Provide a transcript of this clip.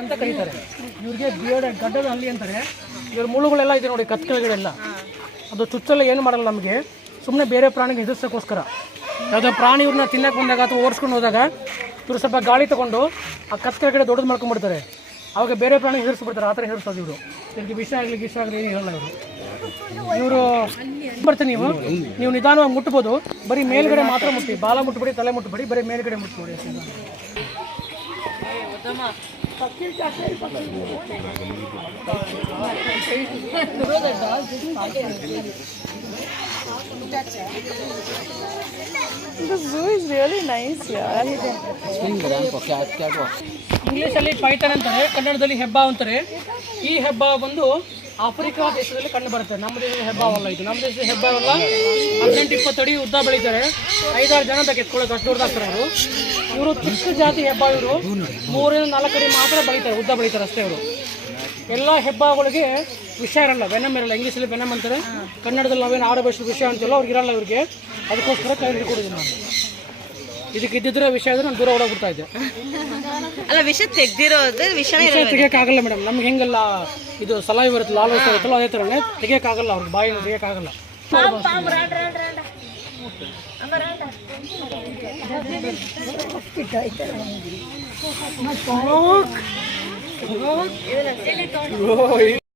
ಅಂತ ಕರೀತಾರೆ. ಇವ್ರಿಗೆ ಬಿಯರ್ಡ್ ಗಡ್ಡದ ಹಲ್ಲಿ ಅಂತಾರೆ. ಇವ್ರ ಮುಳ್ಳುಗಳೆಲ್ಲ ಇದೆ ನೋಡಿ, ಕತ್ ಕೆಳಗಡೆಲ್ಲ. ಅದು ಚುಚ್ಚೆಲ್ಲ ಏನು ಮಾಡಲ್ಲ ನಮಗೆ, ಸುಮ್ಮನೆ ಬೇರೆ ಪ್ರಾಣಿಗೆ ಹೆದರ್ಸೋಕ್ಕೋಸ್ಕರ. ಯಾವುದೋ ಪ್ರಾಣಿ ಇವ್ರನ್ನ ತಿನ್ನಕ್ಕೆ ಬಂದಾಗ ಅಥವಾ ಓಡಿಸ್ಕೊಂಡು ಹೋದಾಗ ಇವರು ಸ್ವಲ್ಪ ಗಾಳಿ ತೊಗೊಂಡು ಆ ಕತ್ ಕೆಳಗಡೆ ದೊಡ್ಡದು ಮಾಡ್ಕೊಂಡ್ಬಿಡ್ತಾರೆ. ಅವಾಗ ಬೇರೆ ಪ್ರಾಣಿಗೆ ಹೆದರ್ಸ್ಬಿಡ್ತಾರೆ. ಆ ಥರ ಹೆದರ್ಸೋದು ಇವರು. ಇವ್ರಿಗೆ ವಿಷ ಆಗಲಿ ಏನು ಹೇಳಲ್ಲ ಇವರು. ಬರ್ತೀನಿ ನೀವು ನಿಧಾನವಾಗಿ ಮುಟ್ಬೋದು. ಬರೀ ಮೇಲ್ಗಡೆ ಮಾತ್ರ ಮುಟ್ಟಿ, ಬಾಲ ಮುಟ್ಬಿಡಿ, ತಲೆ ಮುಟ್ಬಿಡಿ, ಬರೀ ಮೇಲ್ಗಡೆ ಮುಟ್ಬಿಡಿ. The zoo is really nice, yeah. ಇಂಗ್ಲೀಷಲ್ಲಿ ಪೈಥಾನ್ ಅಂತಾರೆ, ಕನ್ನಡದಲ್ಲಿ ಹೆಬ್ಬ ಅಂತಾರೆ. ಈ ಹೆಬ್ಬ ಬಂದು ಆಫ್ರಿಕಾ ದೇಶದಲ್ಲಿ ಕಂಡು ಬರುತ್ತೆ. ನಮ್ಮ ದೇಶದ ಹೆಬ್ಬಾವಲ್ಲ ಇದು. ನಮ್ಮ ದೇಶದ ಹೆಬ್ಬಾವಲ್ಲ 18-20 ಅಡಿ ಉದ್ದ ಬೆಳೀತಾರೆ. 5-6 ಜನ ಎತ್ಕೊಳ್ಳೋದು, ಅಷ್ಟು ದೊಡ್ಡದಾಗ್ತಾರೆ ಅವರು. ಇವರು ಚಿಕ್ಕ ಜಾತಿ ಹೆಬ್ಬ. ಇವರು 3-4 ಅಡಿ ಮಾತ್ರ ಬೆಳೀತಾರೆ, ಉದ್ದ ಬೆಳೀತಾರೆ ಅಷ್ಟೇ. ಇವರು ಎಲ್ಲ ಹೆಬ್ಬಾವುಗಳಿಗೆ ವಿಷ ಇರಲ್ಲ, ವೆನಮ್ ಇರಲ್ಲ. ಇಂಗ್ಲೀಷಲ್ಲಿ ವೆನಮ್ ಅಂತಾರೆ, ಕನ್ನಡದಲ್ಲಿ ನಾವೇನು ಆಡೋ ಭಾಷೆ ವಿಷಯ ಅಂತಿಲ್ಲ. ಅವ್ರಿಗೆ ಇರಲ್ಲ ಇವ್ರಿಗೆ. ಅದಕ್ಕೋಸ್ಕರ ಕೈ ಹಿಡ್ಕೊಡೋದು ನಾನು. ಇದಕ್ಕೆ ಇದ್ದಿದ್ರೆ ವಿಷಯ ಆದರೆ ನಾನು ದೂರ ಓಡೋಗ್ಬಿಡ್ತಾ ಇದ್ದೆ. ಅಲ್ಲ, ವಿಷ ತೆಗ್ದಿರೋದು ವಿಷ ತೆಗಿಯೋಕ್ಕಾಗಲ್ಲ ಮೇಡಮ್. ನಮ್ಗೆ ಹೆಂಗೆಲ್ಲ ಇದು ಸಲಾಯಿ ಬರುತ್ತೆ, ಲಾಲ್ ಇರುತ್ತಲ್ಲ, ಅದೇ ಥರನೇ ತೆಗಿಯೋಕ್ಕಾಗಲ್ಲ. ಅವ್ರಿಗೆ ಬಾಯಿನ ತೆಗಿಯೋಕ್ಕಾಗಲ್ಲ.